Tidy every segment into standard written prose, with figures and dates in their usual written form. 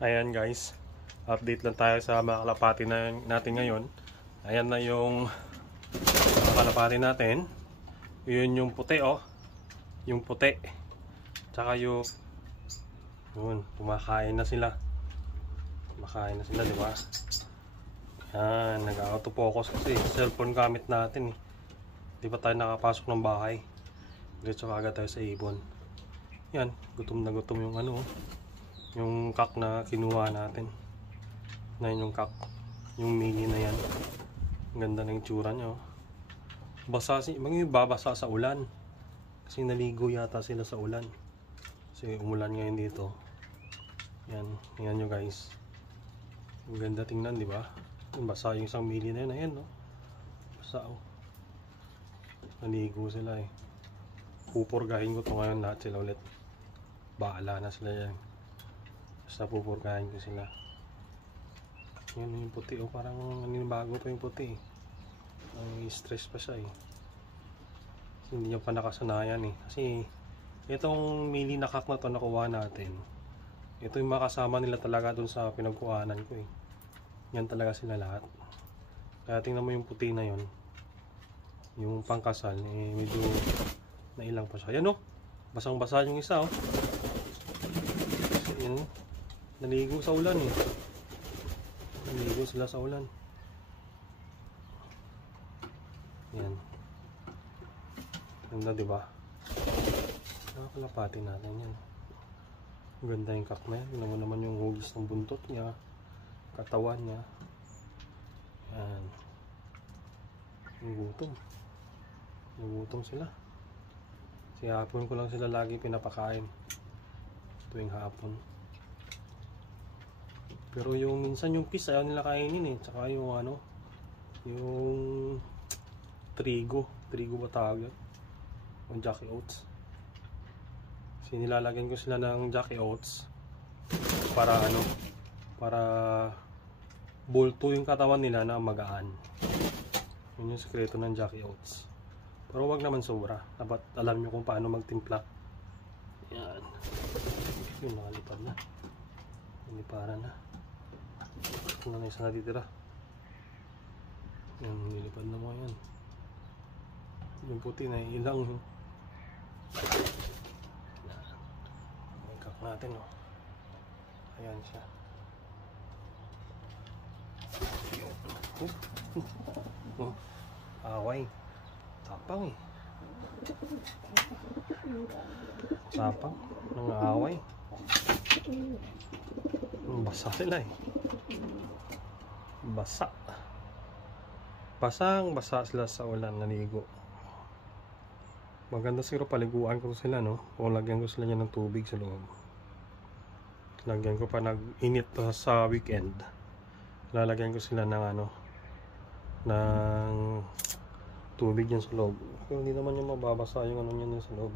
Ayan guys, update lang tayo sa mga kalapati natin ngayon. Ayan na yung mga kalapati natin. Yun yung puti yung puti. Tsaka yung yun, kumakain na sila. Kumakain na sila, di ba? Ayan, nag-autofocus kasi cellphone gamit natin eh. Di ba tayo nakapasok ng bahay? Diretso agad tayo sa ibon. Yan, gutom na gutom yung yung kak na kinuha natin. Na yung kak, yung mini na yan. Ang ganda ng itsura niya. Basa, babasa sa ulan. Kasi naligo yata sila sa ulan. Kasi umulan ngayon dito. Yan, tingnan nyo guys. Ang ganda tingnan, di ba? Basa yung isang mini na yun. Ayan, no? Basa, naligo sila eh. Pupurgahin ko to ngayon lahat sila ulit. Baala na sila yan. Basta pupurgahin ko sila. Yan yung puti parang bago pa yung puti Ay stress pa siya Kasi hindi niya pa nakasanayan Kasi itong mini nakak na to nakuha natin, ito yung makasama nila talaga dun sa pinagkuhanan ko Yan talaga sila lahat. Kaya tingnan mo yung puti na yon, yung pangkasal medyo nailang pa siya. Yan basang basa yung isa Yan, naligo sa ulan naligo sila sa ulan. Yan, ganda diba? Nakakalapati natin yan. Ganda yung kak na yan. Ganda mo naman yung hugis ng buntot niya, katawan niya. Yan, nagutom sila. Kasi hapon ko lang sila lagi pinapakain tuwing hapon. Pero yung minsan yung fish ayaw nila kainin Tsaka yung yung trigo ba tawag yun? Yung Jackie Oats. Kasi nilalagyan ko sila ng Jackie Oats para para bulto yung katawan nila na magaan. Yun yung sekreto ng Jackie Oats. Pero wag naman sobra. Dapat alam nyo kung paano magtimpla. Yan. Yun, nakalipad na. Niliparan na. Ito na isa natitira. Yan, nilipad na mo yan. Yung puti na ilang may kak natin Ayan siya. Away. Tapang Tapang ng away. Basa sila Basang-basa sila sa ulan, naligo. Maganda siguro paliguan ko sila kung lagyan ko sila niya ng tubig sa loob. Lagyan ko pa nag-init sa weekend. Lalagyan ko sila ng ng tubig yan sa loob. Pero hindi naman yung mababasa yung niyan sa loob.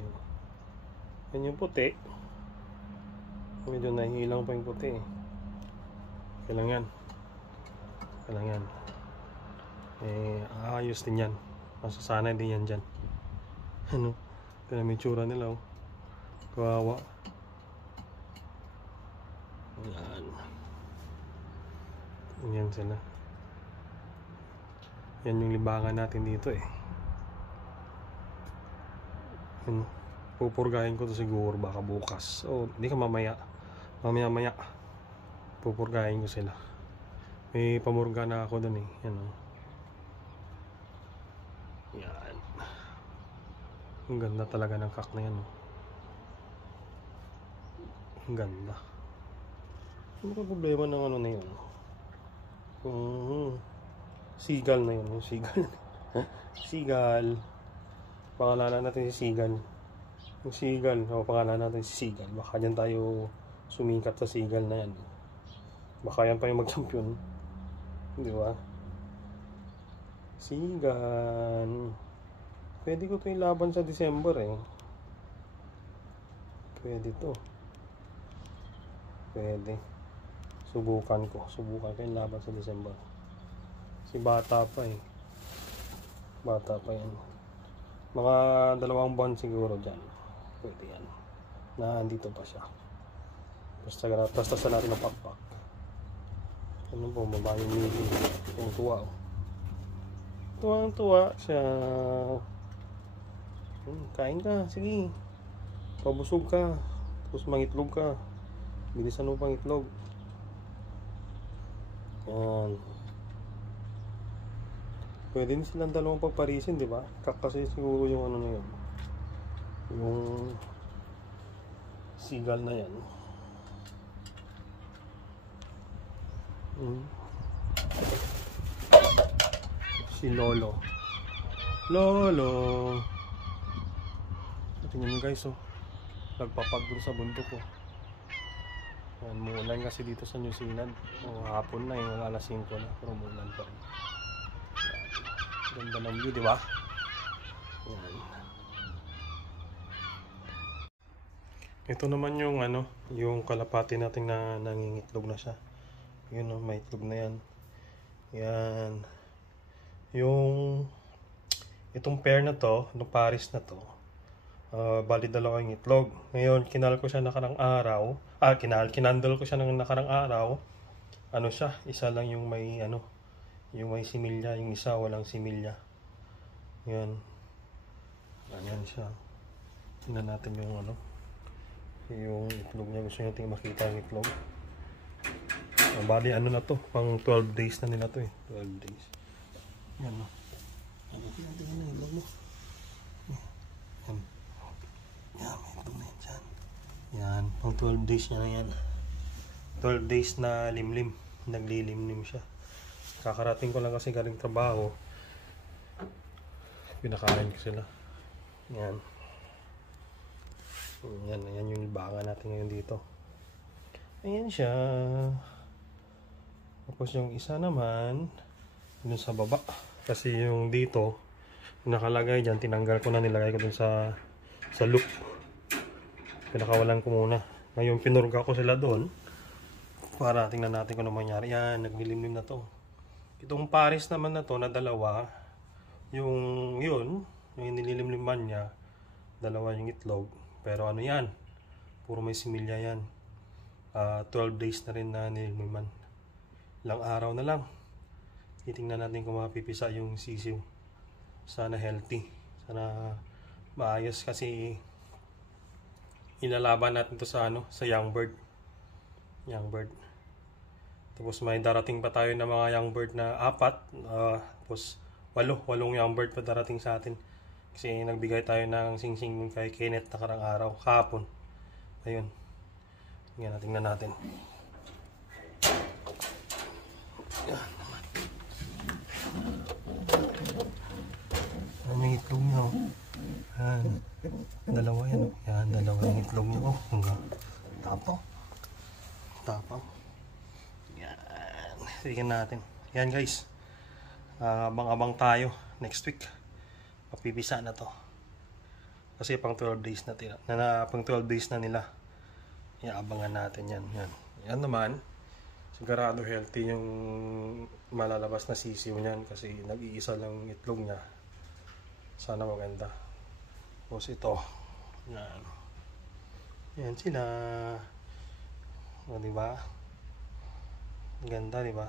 Yan yung puti. Medyo nahihilang pa yung puti Kailangan aayos din yan. Masasanay din yan dyan. Kaya may tsura nila kawawa. Yan sila. Yan yung libangan natin dito Pupurgahin ko to siguro baka bukas. Hindi ka mamaya pupurgahin ko sila. May pamurga na ako dun Yan Yan. Ang ganda talaga ng kak na yan Ang ganda. Ano ka problema ng na yun? Seagull na yun. Seagull. Pangalanan natin si Seagull. Yung Seagull, pangalanan natin si Seagull. Baka dyan tayo sumikat sa Seagull na yan. Baka yan pa yung mag-champion. Di ba? Seagull. Pwede ko ito yung laban sa December Pwede to. Pwede. Subukan ko yung laban sa December. Si bata pa Bata pa yan. Mga 2 buwan siguro dyan. Pwede yan. Na andito pa siya. Basta sa natin ang pakpak. Ano po, babae yung mili. Tuwa oh. Tuwang-tuwa siya. Kain ka, sige. Pabusog ka. Tapos mangitlog ka. Bilisan mo pang itlog. Yan. Pwede din silang dalawang pagparisin, di ba? Kasi siguro yung ano na yun. Yung sigal na yan. Si Lolo. Lolo. Tingnan nyo guys, oh. Nagpapag dun sa bundok, oh. Yan, muulan kasi dito sa New Zealand. Hapon na, yung alas 5 na. Pero muulan pa rin. Ganda ng view, di ba? Yan. Ito naman yung ano, yung kalapati natin na nangingitlog na siya. Yun, oh, may itlog na yan. Yan. Itong pair na to, itong pares na to, bali dalawang itlog. Ngayon, kinal ko siya nakarang araw. Kinandal ko siya ng nakarang araw. Ano siya? Isa lang yung may ano, yung may similya, yung isa walang similya. Yan. Ayan siya. Tingnan natin yung ano, yung itlog niya. Gusto natin makita yung itlog. Bali ano na to, pang 12 days na nila to eh. 12 days. Yan o. Tingnan na itlog mo. Yan. Yan, may itlog na yan dyan. Yan, pang 12 days niya na yan. 12 days na limlim. Naglilimlim siya. Kakarating ko lang kasi galing trabaho. Pinakain ko sila. Yan. Yan yung libangan natin ngayon dito. Ayan siya. Tapos yung isa naman dun sa baba. Kasi yung dito nakalagay dyan, tinanggal ko na, nilagay ko dun sa loop. Pinakawalan ko muna. Ngayon pinurga ko sila doon para tingnan natin kung ano mangyari. Yan, naglilimlim na to. Itong pares naman na to na dalawa, yung nililimliman niya, dalawa yung itlog. Pero ano yan, puro may similya yan. 12 days na rin na nililimliman. Ilang araw na lang. Titingnan natin kung mapipisa yung sisiw. Sana healthy. Sana maayos kasi ilalaban natin to sa ano, sa young bird. Young bird. Tapos may darating pa tayo na mga young bird na 4. Tapos 8 young bird pa darating sa atin. Kasi nagbigay tayo ng singsing kay Kenneth nakarang araw, kahapon. Ayun. Tingnan natin. Yan. Ano yung itlog niya, oh. Yan. Dalawa yan, oh. Yan, dalawa yung itlog niya, oh. Hanggang tapaw. Yan. Tingnan natin. Yan guys. Abang-abang tayo next week. Papipisa na to. Kasi pang 12 days na pang 12 days na nila. Iabangan natin yan. Yan naman. Sigurado healthy yung malalabas na sisiw niyan kasi nag-iisa lang itlog niya. Sana maganda. Tapos ito. Yan. Yan sila. O, diba? Ganda, diba?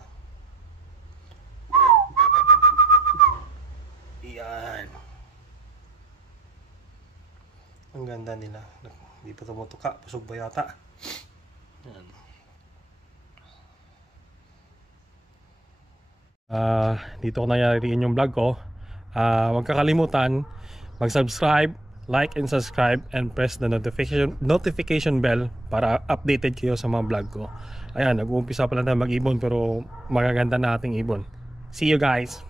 Yan. Ang ganda nila. Hindi pa tumutuka. Pusog ba yata? Yan. Dito ko nangyariin yung vlog ko. Huwag kakalimutan mag-subscribe, like and subscribe, and press the notification bell para updated kayo sa mga vlog ko. Ayan, nag-uumpisa pala na mag-ibon pero magaganda na ating ibon. See you guys!